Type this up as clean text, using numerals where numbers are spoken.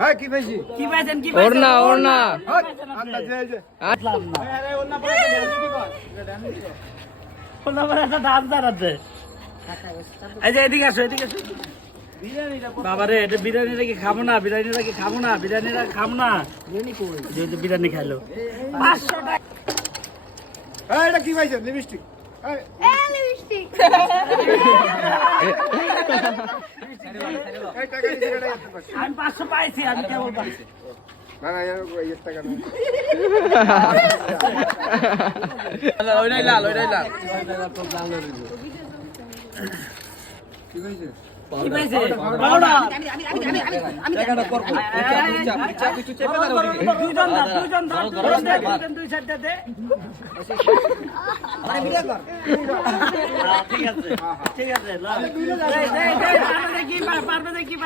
হ্যাঁ কি পাইছি কি পাইছেন কি ওড়না ওড়না আন্দাজে এই যে আসলাম না আরে ওন্না পড়ে ওন্না পড়ে একটা ডান্সার আছে এই যে এদিকে আসো বাবারে এটা বিরিয়ানিটা কি খাবো না বিরিয়ানিটা খাবো না বিরিয়ানি খাইলো 500 টাকা এই এটা কি পাইছেন লিপস্টিক এই লিপস্টিক এই টাকা দিতে গেলে আমি 500 পাইছি আমি কেবল পাইছি না না এই টাকা না ওইটাই লাল কি পাইছে কি পাইছে পাউডার টাকাটা করব দুজন দুই সাইডটা দে আরে ভিডিও কর ঠিক আছে পারবে দেখি